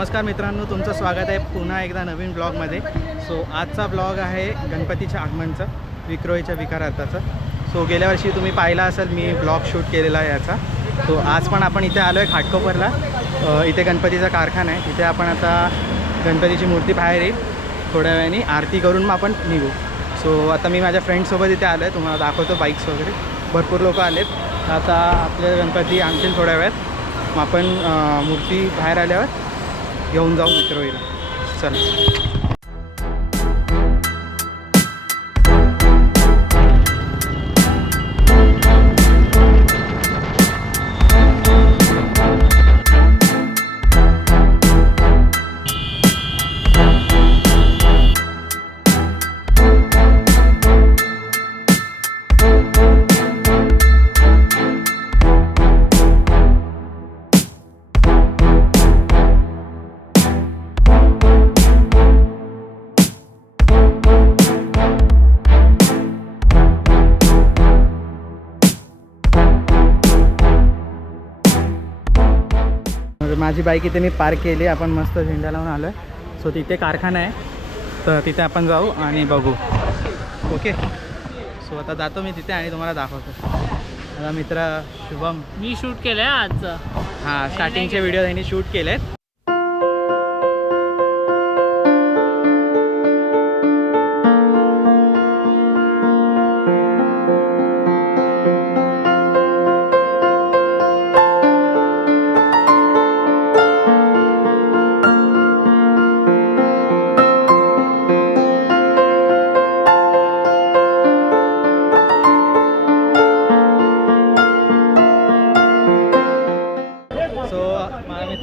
नमस्कार मित्रांनो, तुमचं स्वागत आहे पुन्हा एकदा नवीन ब्लॉगमध्ये। सो आजचा ब्लॉग आहे गणपतीच्या आगमनचा, विक्रोळीच्या विकारार्थाचा। सो गेल्या वर्षी तुम्ही पाहिला असेल मी ब्लॉग शूट केलेला आहे याचा। तो आज पण आपण इथे आलो आहे घाटकोपरला। इथे गणपतीचा कारखाना आहे, तिथे आपण आता गणपतीची मूर्ती बाहेर येईल, थोड्या वेळाने आरती करून मग आपण निघू। सो आता मी माझ्या फ्रेंड्ससोबत इथे आलो आहे, तुम्हाला दाखवतो बाईक्स वगैरे, भरपूर लोक आलेत। आता आपले गणपती आणतील थोड्या वेळात, मग आपण मूर्ती बाहेर आल्यावर घेऊन जाऊ विक्रोळीला। चला। माझी बाईक इथे मी पार्क केली, आपण मस्त झेंडा लावून आलो आहे। सो तिथे कारखाना आहे, तर तिथे आपण जाऊ आणि बघू। ओके, सो आता जातो मी तिथे आणि तुम्हाला दाखवतो। माझा मित्र शुभम, मी शूट केलं आहे आजचं। हां, स्टार्टिंगचे व्हिडिओ त्यांनी शूट केले आहेत।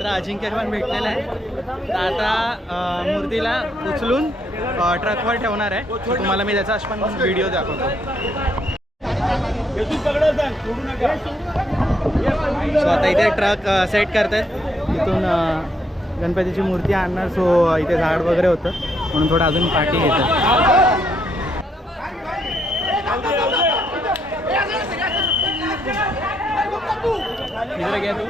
अजिंक्य पण भेटलेला आहे, तर आता मूर्तीला उचलून ट्रकवर ठेवणार आहे। तुम्हाला मी त्याचा पण व्हिडिओ दाखवतो। सो आता इथे ट्रक सेट करतात, इथून गणपतीची मूर्ती आणणार। सो इथे झाड वगैरे होतं म्हणून थोडं अजून पाठी घेतात। इकडे घ्या तू।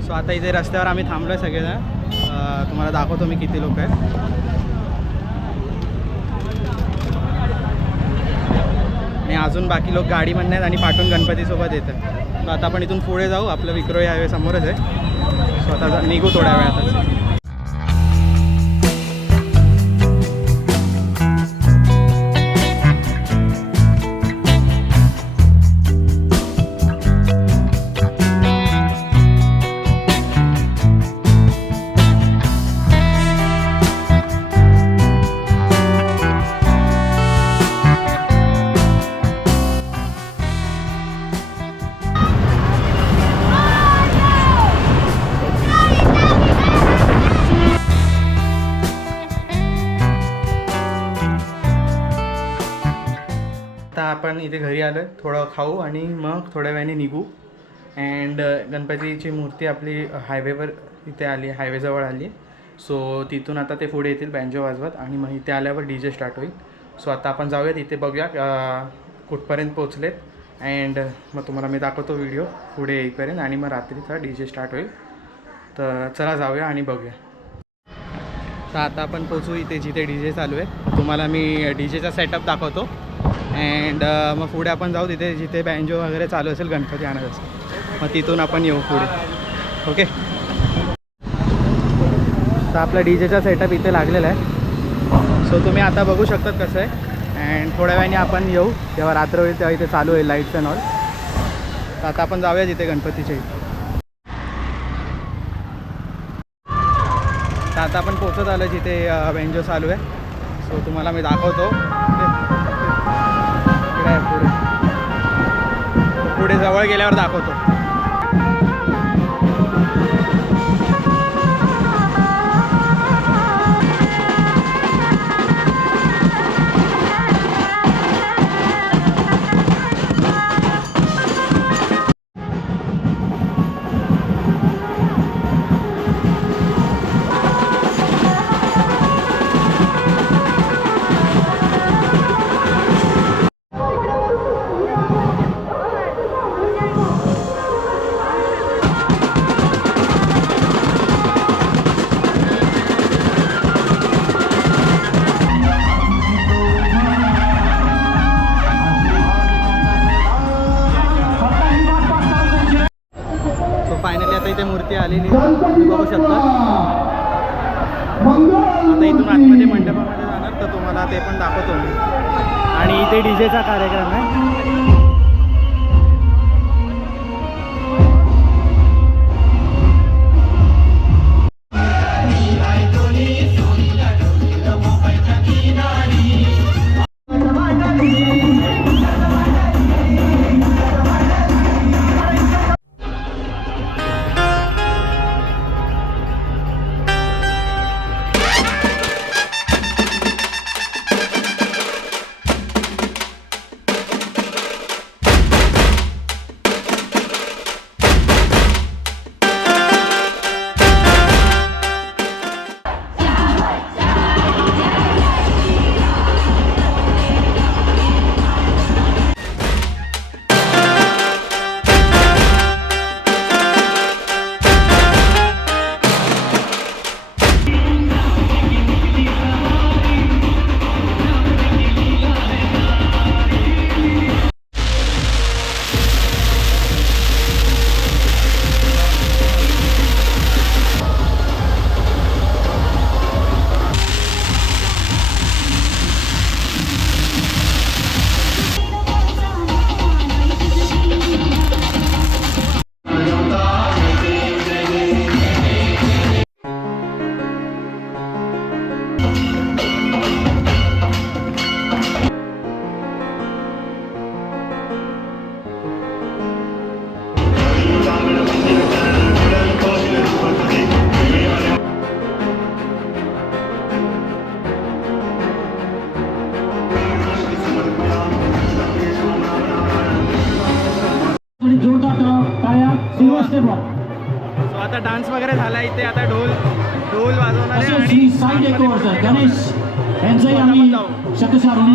सो आता इथे रस्त्यावर आम्ही थांबलो आहे सगळेजण, तुम्हाला दाखवतो मी किती लोक आहेत। आणि अजून बाकी लोक गाडीमधून आहेत आणि पाठवून गणपतीसोबत येतात। सो आता आपण इथून पुढे जाऊ, आपलं विक्रोळी हायवे समोरच आहे। सो आता निघू थोड्या वेळातच। आता आपण इथे घरी आलो, थोडं खाऊ आणि मग थोड्या वेळाने निघू अँड गणपतीची मूर्ती आपली हायवेवर इथे आली, हायवेजवळ आली. सो तिथून आता ते पुढे येतील बँजो वाजवत आणि मग इथे आल्यावर DJ स्टार्ट होईल. सो आता आपण जाऊयात, इथे बघूया कुठपर्यंत पोचलेत. अँड मग तुम्हाला मी दाखवतो व्हिडिओ पुढे येईपर्यंत आणि मग रात्रीचा DJ स्टार्ट होईल. तर चला जाऊया आणि बघूया. तर आता आपण पोचू इथे जिथे DJ चालू आहे. तुम्हाला मी DJचा सेटअप दाखवतो. अँड मग पुढे आपण जाऊ तिथे जिथे बँजो वगैरे चालू असेल गणपती आणत असेल, मग तिथून आपण येऊ पुढे. ओके. तर आपला DJचा सेटअप इथे लागलेला आहे. सो तुम्ही आता बघू शकतात कसं आहे. अँड थोड्या वेळाने आपण येऊ, जेव्हा रात्र होईल तेव्हा इथे चालू होईल लाईट्स अँड ऑल. तर आता आपण जाऊया तिथे गणपतीच्या इथे. तर आता आपण पोचत आलो जिथे बँजो चालू आहे. सो तुम्हाला मी दाखवतो पुढे पुढे जवळ गेल्यावर दाखवतो. फायनली आता इथे मूर्ती आलेली तुम्ही बघू शकता. आता इथून आतमध्ये मंडपामध्ये जाणार, तर तुम्हाला ते पण दाखवतो मी. आणि इथे DJचा कार्यक्रम आहे. सो आता डान्स वगैरे झाला इथे. आता ढोल वाजवणार आहे आणि गणेश यांचंही आम्ही शतशारुणी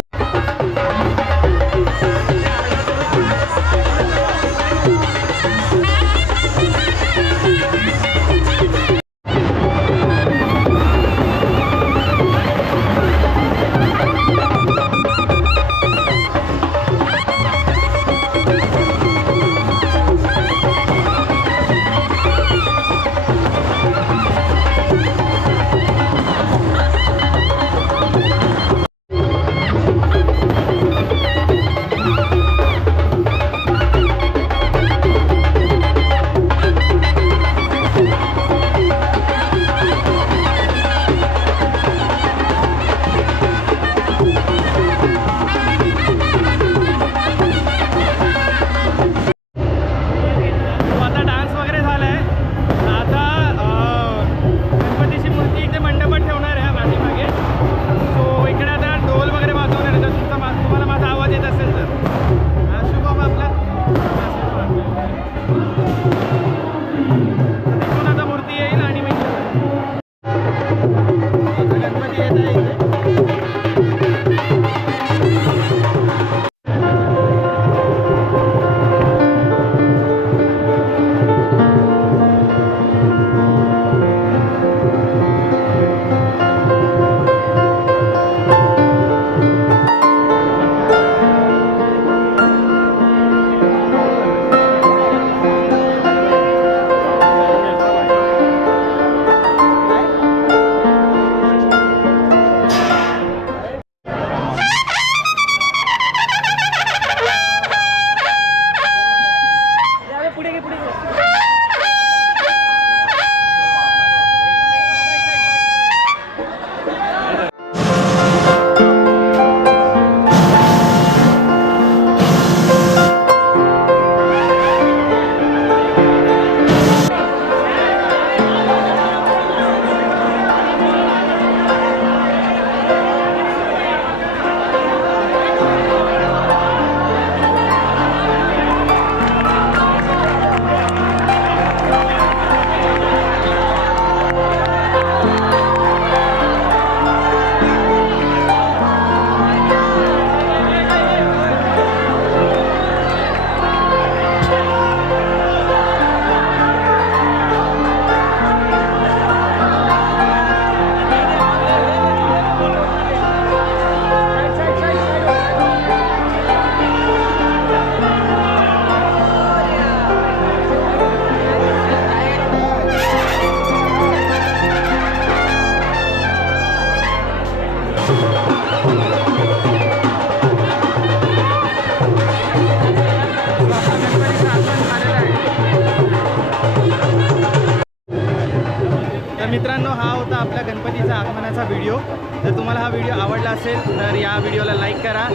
मित्रांनो, हा होता आपल्या गणपतीचा आगमनाचा व्हिडिओ. जर तुम्हाला हा व्हिडिओ आवडला असेल तर या व्हिडिओला लाईक करा,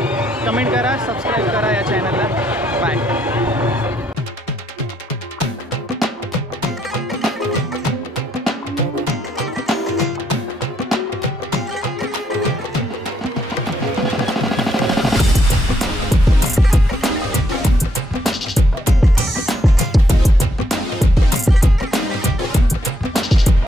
कमेंट करा, सबस्क्राईब करा या चॅनलला. बाय.